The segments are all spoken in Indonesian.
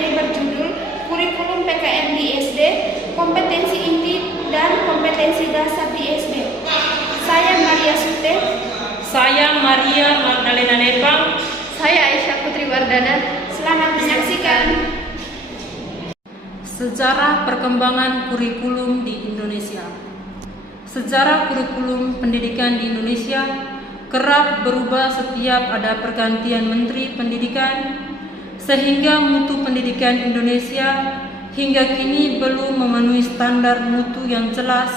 materi berjudul Kurikulum PKN di SD, Kompetensi Inti dan Kompetensi Dasar di SD. Saya Maria Sute. Saya Maria Magdalena Nepang. Saya Aisyah Putri Wardana. Selamat menyaksikan. Sejarah perkembangan kurikulum di Indonesia. Sejarah kurikulum pendidikan di Indonesia kerap berubah setiap ada pergantian Menteri Pendidikan, sehingga mutu pendidikan Indonesia hingga kini belum memenuhi standar mutu yang jelas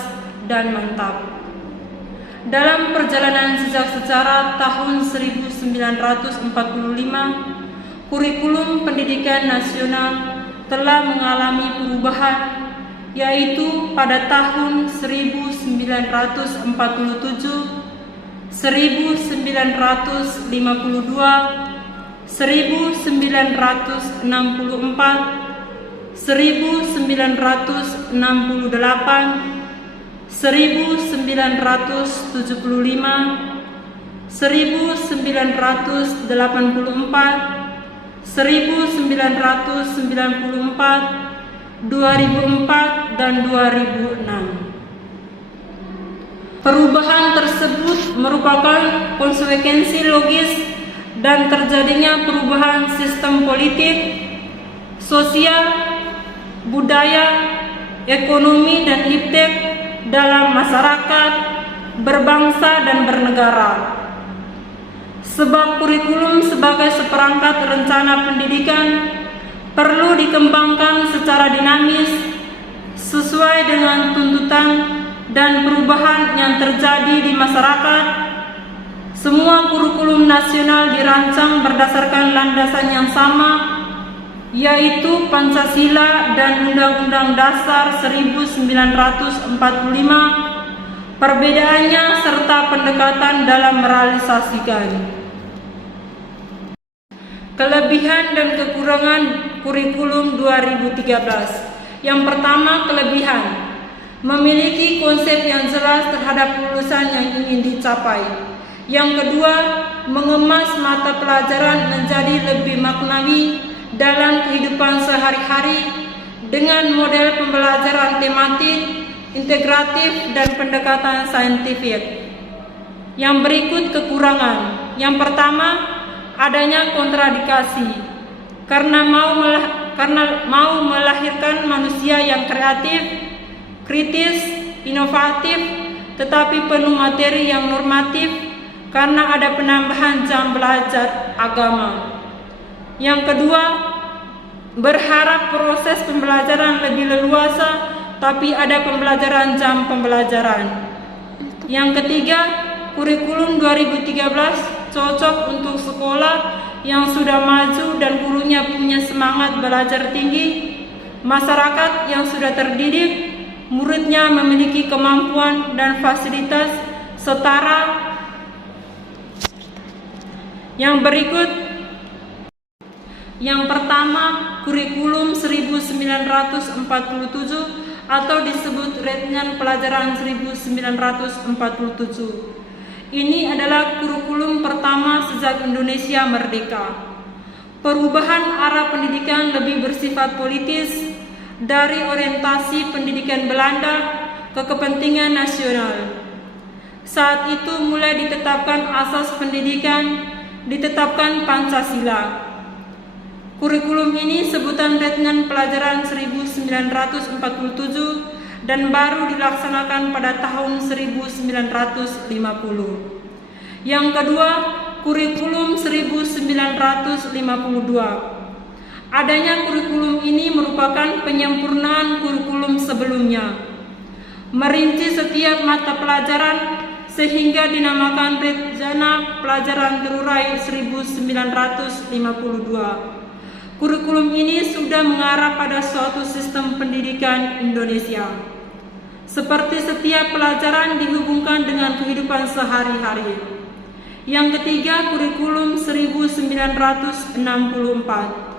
dan mantap. Dalam perjalanan sejak sejarah tahun 1945, kurikulum pendidikan nasional telah mengalami perubahan, yaitu pada tahun 1947, 1952, 1964, 1968, 1975, 1984, 1994, 2004, dan 2006. Perubahan tersebut merupakan konsekuensi logis dan terjadinya perubahan sistem politik, sosial, budaya, ekonomi, dan iptek dalam masyarakat, berbangsa, dan bernegara. Sebab kurikulum sebagai seperangkat rencana pendidikan perlu dikembangkan secara dinamis sesuai dengan tuntutan dan perubahan yang terjadi di masyarakat. Semua kurikulum nasional dirancang berdasarkan landasan yang sama, yaitu Pancasila dan Undang-Undang Dasar 1945. Perbedaannya serta pendekatan dalam merealisasikan. Kelebihan dan kekurangan kurikulum 2013. Yang pertama, kelebihan: memiliki konsep yang jelas terhadap lulusan yang ingin dicapai. Yang kedua, mengemas mata pelajaran menjadi lebih maknawi dalam kehidupan sehari-hari dengan model pembelajaran tematik, integratif, dan pendekatan saintifik. Yang berikut kekurangan. Yang pertama, adanya kontradikasi karena mau melahirkan manusia yang kreatif, kritis, inovatif, tetapi penuh materi yang normatif karena ada penambahan jam belajar agama. Yang kedua, berharap proses pembelajaran lebih leluasa, tapi ada pembelajaran jam pembelajaran. Yang ketiga, kurikulum 2013 cocok untuk sekolah yang sudah maju dan gurunya punya semangat belajar tinggi, masyarakat yang sudah terdidik, muridnya memiliki kemampuan dan fasilitas setara. Yang berikut. Yang pertama, kurikulum 1947 atau disebut Renungan Pelajaran 1947. Ini adalah kurikulum pertama sejak Indonesia merdeka. Perubahan arah pendidikan lebih bersifat politis dari orientasi pendidikan Belanda ke kepentingan nasional. Saat itu mulai ditetapkan asas pendidikan, ditetapkan Pancasila. Kurikulum ini sebutan Renungan Pelajaran 1947 dan baru dilaksanakan pada tahun 1950. Yang kedua, kurikulum 1952. Adanya kurikulum ini merupakan penyempurnaan kurikulum sebelumnya, merinci setiap mata pelajaran sehingga dinamakan Rencana Pelajaran Terurai 1952. Kurikulum ini sudah mengarah pada suatu sistem pendidikan Indonesia. Seperti setiap pelajaran dihubungkan dengan kehidupan sehari-hari. Yang ketiga, kurikulum 1964.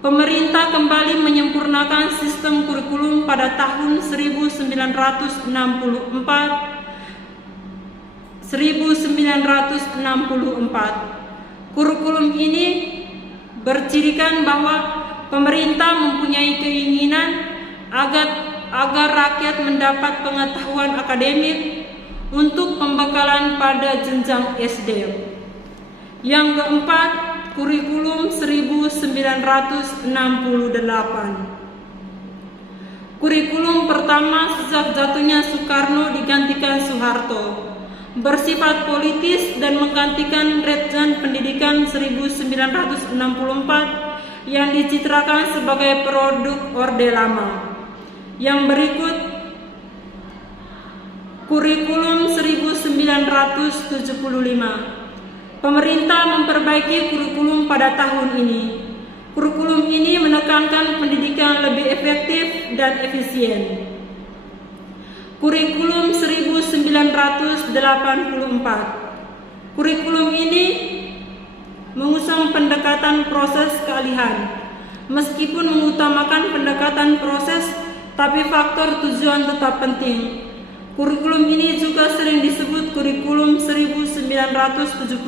Pemerintah kembali menyempurnakan sistem kurikulum pada tahun 1964. Kurikulum ini bercirikan bahwa pemerintah mempunyai keinginan agar rakyat mendapat pengetahuan akademik untuk pembekalan pada jenjang SD. Yang keempat, kurikulum 1968. Kurikulum pertama sejak jatuhnya Soekarno digantikan Soeharto, bersifat politis dan menggantikan Rejim Pendidikan 1964 yang dicitrakan sebagai produk Orde Lama. Yang berikut kurikulum 1975. Pemerintah memperbaiki kurikulum pada tahun ini. Kurikulum ini menekankan pendidikan lebih efektif dan efisien. Kurikulum 1984. Kurikulum ini mengusung pendekatan proses kealihan. Meskipun mengutamakan pendekatan proses, tapi faktor tujuan tetap penting. Kurikulum ini juga sering disebut kurikulum 1975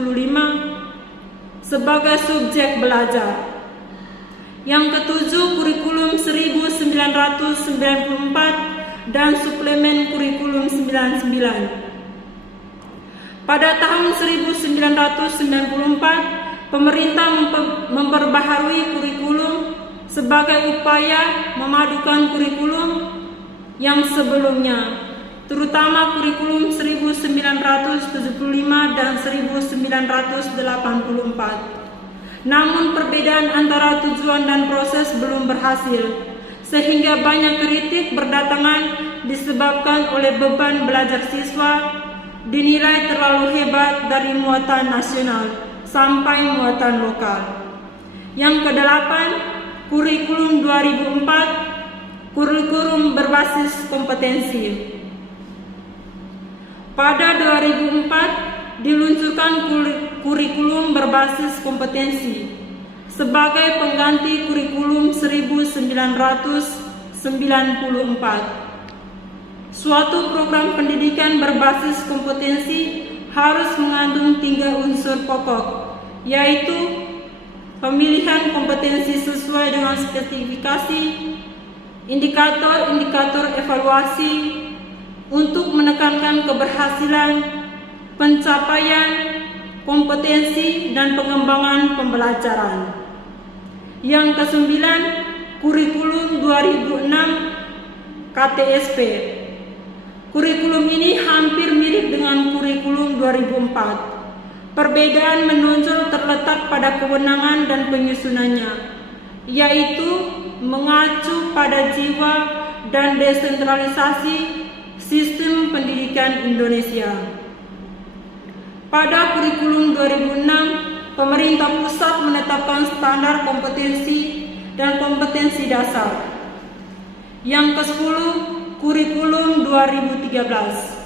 sebagai subjek belajar. Yang ketujuh, kurikulum 1994 dan suplemen kurikulum 99. Pada tahun 1994, pemerintah memperbaharui kurikulum sebagai upaya memadukan kurikulum yang sebelumnya, terutama kurikulum 1975 dan 1984. Namun perbedaan antara tujuan dan proses belum berhasil, sehingga banyak kritik berdatangan disebabkan oleh beban belajar siswa dinilai terlalu hebat dari muatan nasional sampai muatan lokal. Yang kedelapan, kurikulum 2004, kurikulum berbasis kompetensi. Pada 2004 diluncurkan kurikulum berbasis kompetensi sebagai pengganti kurikulum 1994. Suatu program pendidikan berbasis kompetensi harus mengandung 3 unsur pokok, yaitu pemilihan kompetensi sesuai dengan spesifikasi, indikator-indikator evaluasi untuk menekankan keberhasilan, pencapaian, kompetensi, dan pengembangan pembelajaran. Yang kesembilan, kurikulum 2006 KTSP. Kurikulum ini hampir mirip dengan kurikulum 2004. Perbedaan menonjol terletak pada kewenangan dan penyusunannya, yaitu mengacu pada jiwa dan desentralisasi sistem pendidikan Indonesia. Pada kurikulum 2006, pemerintah pusat menetapkan standar kompetensi dan kompetensi dasar. Yang ke-10, kurikulum 2013.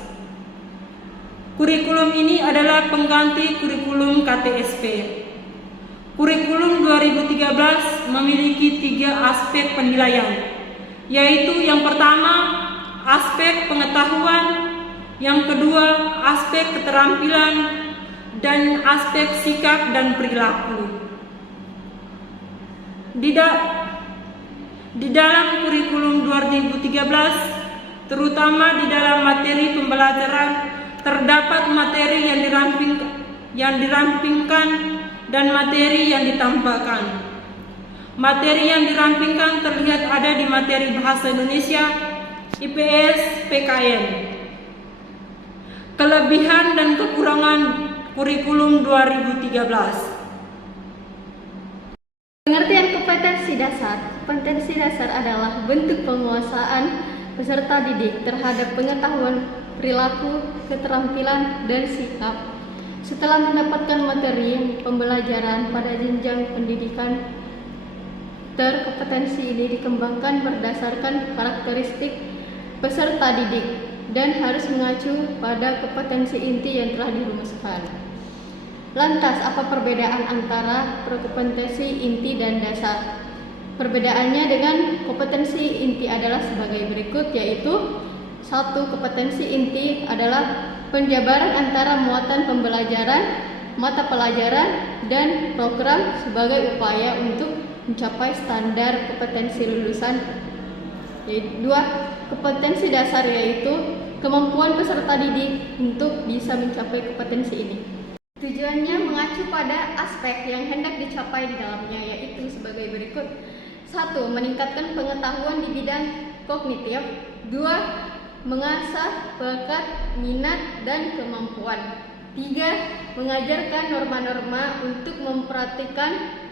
Kurikulum ini adalah pengganti kurikulum KTSP. Kurikulum 2013 memiliki 3 aspek penilaian, yaitu yang pertama, aspek pengetahuan, yang kedua, aspek keterampilan, dan aspek sikap dan perilaku. Di dalam kurikulum 2013, terutama di dalam materi pembelajaran, terdapat materi yang dirampingkan dan materi yang ditambahkan. Materi yang dirampingkan terlihat ada di materi Bahasa Indonesia, IPS, PKN. Kelebihan dan kekurangan kurikulum 2013. Pengertian kompetensi dasar. Kompetensi dasar adalah bentuk penguasaan peserta didik terhadap pengetahuan, perilaku, keterampilan, dan sikap. Setelah mendapatkan materi pembelajaran pada jenjang pendidikan, kompetensi ini dikembangkan berdasarkan karakteristik peserta didik dan harus mengacu pada kompetensi inti yang telah dirumuskan. Lantas, apa perbedaan antara kompetensi inti dan dasar? Perbedaannya dengan kompetensi inti adalah sebagai berikut, yaitu 1. Kompetensi inti adalah penjabaran antara muatan pembelajaran, mata pelajaran, dan program sebagai upaya untuk mencapai standar kompetensi lulusan. Yaitu 2. Kompetensi dasar, yaitu kemampuan peserta didik untuk bisa mencapai kompetensi ini. Tujuannya mengacu pada aspek yang hendak dicapai di dalamnya, yaitu sebagai berikut. 1. Meningkatkan pengetahuan di bidang kognitif. 2. Mengasah bakat, minat, dan kemampuan. 3. Mengajarkan norma-norma untuk mempraktikkan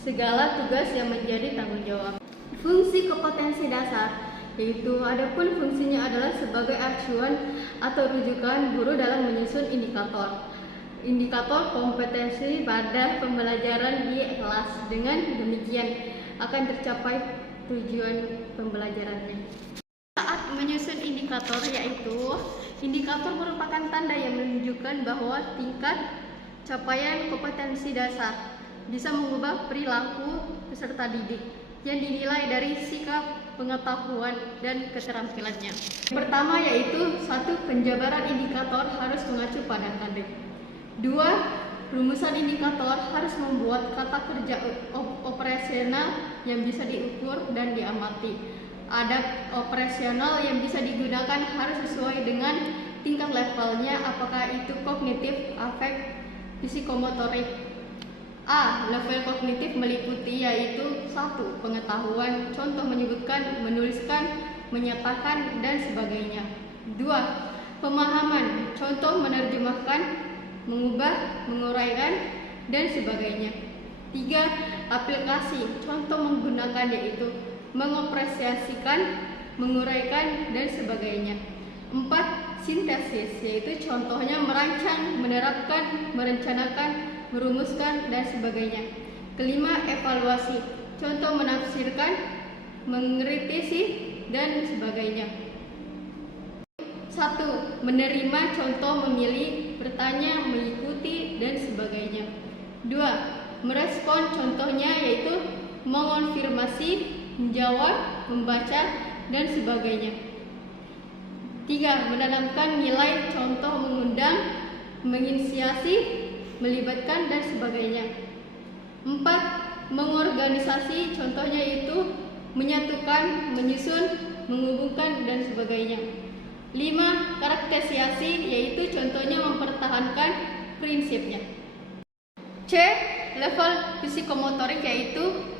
segala tugas yang menjadi tanggung jawab. Fungsi kompetensi dasar, yaitu adapun fungsinya adalah sebagai acuan atau rujukan guru dalam menyusun indikator kompetensi pada pembelajaran di kelas. Dengan demikian akan tercapai tujuan pembelajarannya. Saat menyusun indikator, yaitu indikator merupakan tanda yang menunjukkan bahwa tingkat capaian kompetensi dasar bisa mengubah perilaku peserta didik yang dinilai dari sikap, pengetahuan, dan keterampilannya. Pertama yaitu 1. Penjabaran indikator harus mengacu pada KD. 2. Rumusan indikator harus membuat kata kerja operasional yang bisa diukur dan diamati. Adab operasional yang bisa digunakan harus sesuai dengan tingkat levelnya, apakah itu kognitif, afek, psikomotorik. A. Level kognitif meliputi yaitu 1. Pengetahuan, contoh menyebutkan, menuliskan, menyatakan, dan sebagainya. 2. Pemahaman, contoh menerjemahkan, mengubah, menguraikan, dan sebagainya. 3. Aplikasi, contoh menggunakan yaitu mengapresiasikan, menguraikan, dan sebagainya. 4. Sintesis, yaitu contohnya merancang, menerapkan, merencanakan, merumuskan, dan sebagainya. 5. Evaluasi, contoh menafsirkan, mengkritisi, dan sebagainya. 1. Menerima, contoh memilih, bertanya, mengikuti, dan sebagainya. 2. Merespon, contohnya yaitu mengonfirmasi, menjawab, membaca, dan sebagainya. 3. Menanamkan nilai, contoh mengundang, menginisiasi, melibatkan, dan sebagainya. 4. Mengorganisasi, contohnya itu menyatukan, menyusun, menghubungkan, dan sebagainya. 5. Karakterisasi, yaitu contohnya mempertahankan prinsipnya. C. Level psikomotorik, yaitu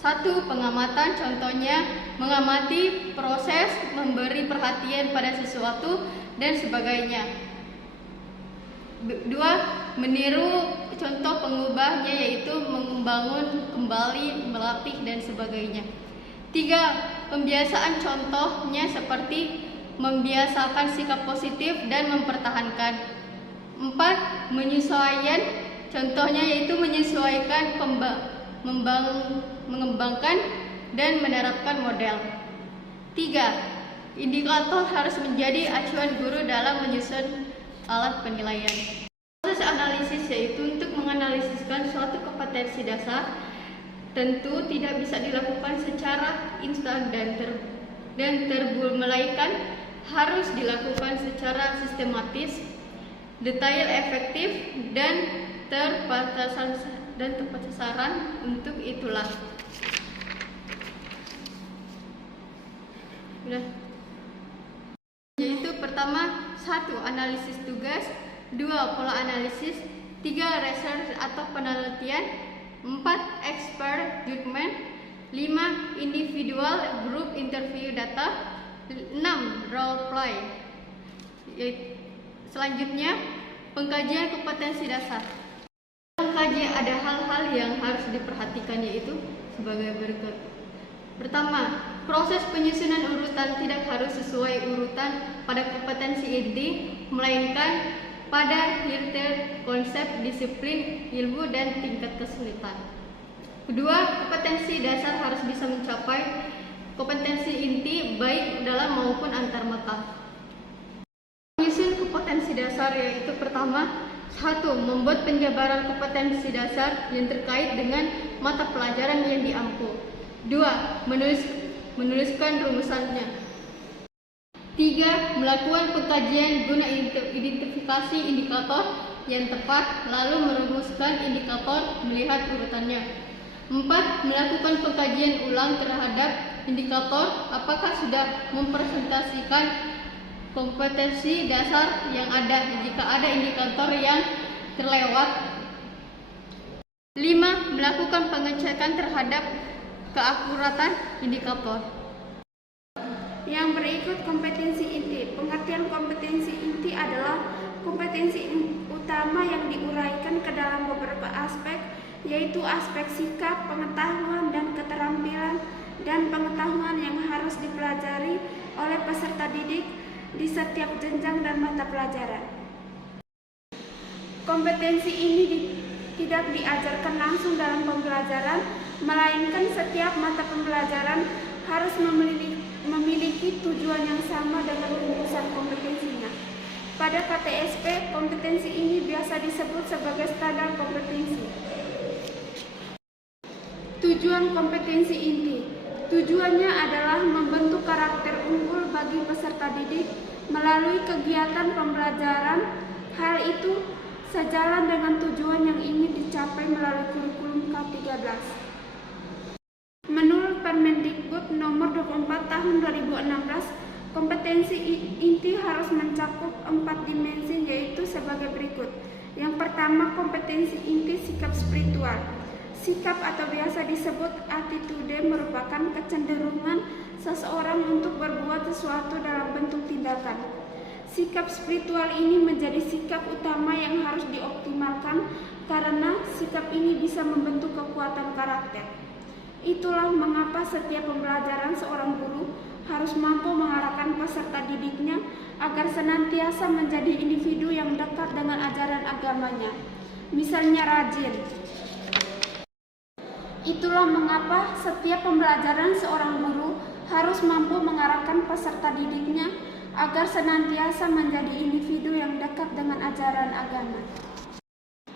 1. Pengamatan, contohnya mengamati proses, memberi perhatian pada sesuatu, dan sebagainya. 2. Meniru, contoh pengubahnya yaitu membangun kembali, melatih, dan sebagainya. 3. Pembiasaan, contohnya seperti membiasakan sikap positif dan mempertahankan. 4. Menyesuaian, contohnya yaitu menyesuaikan, mengembangkan, dan menerapkan model. 3. Indikator harus menjadi acuan guru dalam menyusun alat penilaian. Proses analisis yaitu untuk menganalisiskan suatu kompetensi dasar tentu tidak bisa dilakukan secara instan dan melainkan harus dilakukan secara sistematis, detail, efektif, dan tepat sasaran. Untuk itulah yaitu pertama 1. Analisis tugas. 2. Pola analisis. 3. Research atau penelitian. 4. Expert judgment. 5. Individual group interview data. 6. Role play. Selanjutnya pengkajian kompetensi dasar. Pengkajian ada hal-hal yang harus diperhatikan yaitu sebagai berikut. Pertama, proses penyusunan urutan tidak harus sesuai urutan pada kompetensi inti, melainkan pada detail konsep, disiplin, ilmu, dan tingkat kesulitan. Kedua, kompetensi dasar harus bisa mencapai kompetensi inti baik dalam maupun antar mata. Menyusun kompetensi dasar yaitu pertama, 1. Membuat penjabaran kompetensi dasar yang terkait dengan mata pelajaran yang diampu. 2. Menuliskan rumusannya. 3. Melakukan pengkajian guna identifikasi indikator yang tepat, lalu merumuskan indikator melihat urutannya. 4. Melakukan pengkajian ulang terhadap indikator apakah sudah mempresentasikan kompetensi dasar yang ada. Jika ada indikator yang terlewat. 5. Melakukan pengecekan terhadap keakuratan indikator. Yang berikut kompetensi inti. Pengertian kompetensi inti adalah kompetensi utama yang diuraikan ke dalam beberapa aspek, yaitu aspek sikap, pengetahuan, dan keterampilan dan pengetahuan yang harus dipelajari oleh peserta didik di setiap jenjang dan mata pelajaran. Kompetensi ini tidak diajarkan langsung dalam pembelajaran, melainkan setiap mata pembelajaran harus memiliki tujuan yang sama dengan rumusan kompetensinya. Pada KTSP, kompetensi ini biasa disebut sebagai standar kompetensi. Tujuan kompetensi inti. Tujuannya adalah membentuk karakter unggul bagi peserta didik melalui kegiatan pembelajaran. Hal itu sejalan dengan tujuan yang ingin dicapai melalui kurikulum K13. Menurut Permendikbud nomor 24 tahun 2016, kompetensi inti harus mencakup 4 dimensi, yaitu sebagai berikut. Yang pertama, kompetensi inti sikap spiritual. Sikap atau biasa disebut attitude merupakan kecenderungan seseorang untuk berbuat sesuatu dalam bentuk tindakan. Sikap spiritual ini menjadi sikap utama yang harus dioptimalkan karena sikap ini bisa membentuk kekuatan karakter. Itulah mengapa setiap pembelajaran seorang guru harus mampu mengarahkan peserta didiknya agar senantiasa menjadi individu yang dekat dengan ajaran agamanya. Misalnya rajin. Itulah mengapa setiap pembelajaran seorang guru harus mampu mengarahkan peserta didiknya agar senantiasa menjadi individu yang dekat dengan ajaran agama.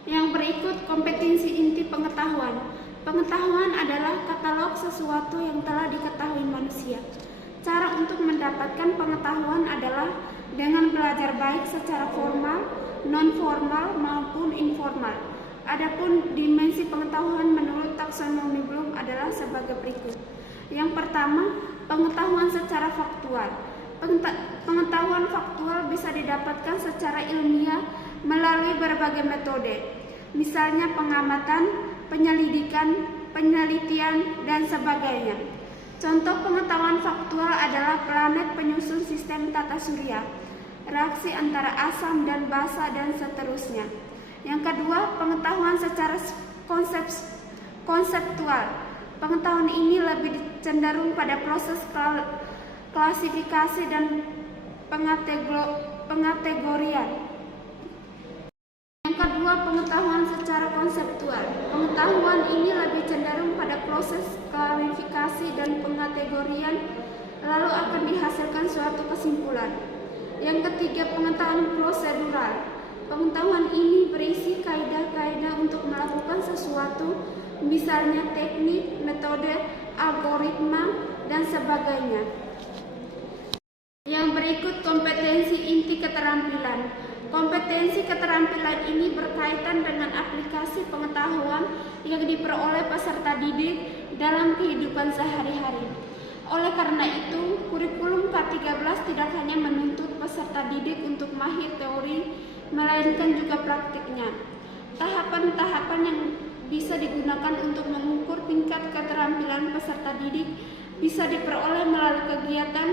Yang berikut kompetensi inti pengetahuan. Pengetahuan adalah katalog sesuatu yang telah diketahui manusia. Cara untuk mendapatkan pengetahuan adalah dengan belajar baik secara formal, non-formal maupun informal. Adapun dimensi pengetahuan menurut taksonomi Bloom adalah sebagai berikut. Yang pertama, pengetahuan secara faktual. Pengetahuan faktual bisa didapatkan secara ilmiah melalui berbagai metode, misalnya pengamatan, penyelidikan, penelitian, dan sebagainya. Contoh pengetahuan faktual adalah planet penyusun sistem tata surya, reaksi antara asam dan basa, dan seterusnya. Yang kedua, pengetahuan secara konseptual. Pengetahuan ini lebih cenderung pada proses klasifikasi dan pengategorian. Yang kedua, pengetahuan secara konseptual. Pengetahuan ini lebih cenderung pada proses klarifikasi dan pengategorian, lalu akan dihasilkan suatu kesimpulan. Yang ketiga, pengetahuan prosedural. Pengetahuan ini berisi kaidah-kaidah untuk melakukan sesuatu, misalnya teknik, metode, algoritma, dan sebagainya. Yang berikut kompetensi inti keterampilan. Kompetensi keterampilan ini berkaitan dengan aplikasi pengetahuan yang diperoleh peserta didik dalam kehidupan sehari-hari. Oleh karena itu, kurikulum K13 tidak hanya menuntut peserta didik untuk mahir teori, melainkan juga praktiknya. Tahapan-tahapan yang bisa digunakan untuk mengukur tingkat keterampilan peserta didik bisa diperoleh melalui kegiatan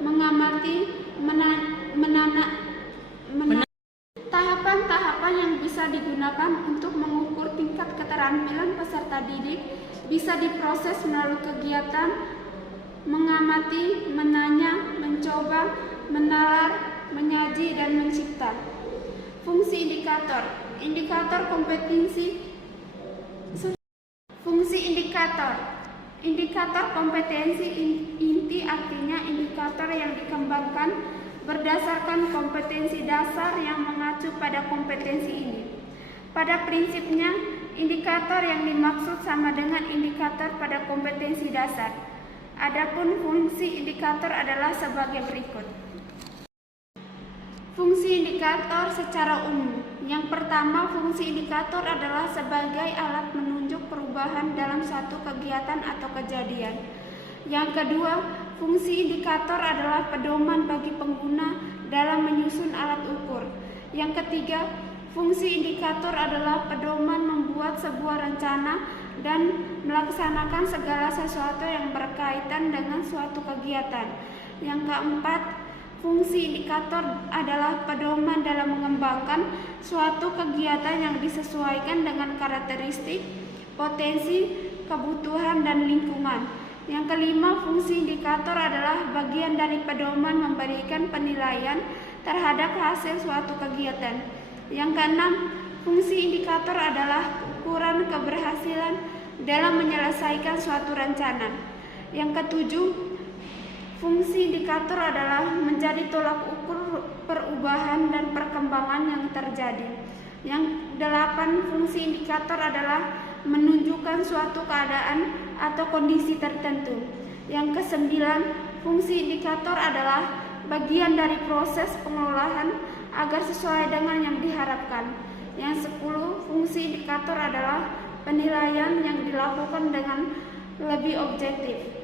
mengamati, Tahapan-tahapan yang bisa digunakan untuk mengukur tingkat keterampilan peserta didik bisa diproses melalui kegiatan mengamati, menanya, mencoba, menalar, menyaji, dan mencipta. Fungsi indikator. Indikator kompetensi. Fungsi indikator. Indikator kompetensi inti artinya indikator yang dikembangkan berdasarkan kompetensi dasar yang mengacu pada kompetensi ini. Pada prinsipnya, indikator yang dimaksud sama dengan indikator pada kompetensi dasar. Adapun fungsi indikator adalah sebagai berikut. Fungsi indikator secara umum. Yang pertama, fungsi indikator adalah sebagai alat menunjukkan menunjuk perubahan dalam suatu kegiatan atau kejadian. Yang kedua, fungsi indikator adalah pedoman bagi pengguna dalam menyusun alat ukur. Yang ketiga, fungsi indikator adalah pedoman membuat sebuah rencana dan melaksanakan segala sesuatu yang berkaitan dengan suatu kegiatan. Yang keempat, fungsi indikator adalah pedoman dalam mengembangkan suatu kegiatan yang disesuaikan dengan karakteristik, potensi, kebutuhan, dan lingkungan. Yang kelima, fungsi indikator adalah bagian dari pedoman memberikan penilaian terhadap hasil suatu kegiatan. Yang keenam, fungsi indikator adalah ukuran keberhasilan dalam menyelesaikan suatu rencana. Yang ketujuh, fungsi indikator adalah menjadi tolak ukur perubahan dan perkembangan yang terjadi. Yang delapan, fungsi indikator adalah menunjukkan suatu keadaan atau kondisi tertentu. Yang kesembilan, fungsi indikator adalah bagian dari proses pengelolaan agar sesuai dengan yang diharapkan. Yang 10, fungsi indikator adalah penilaian yang dilakukan dengan lebih objektif.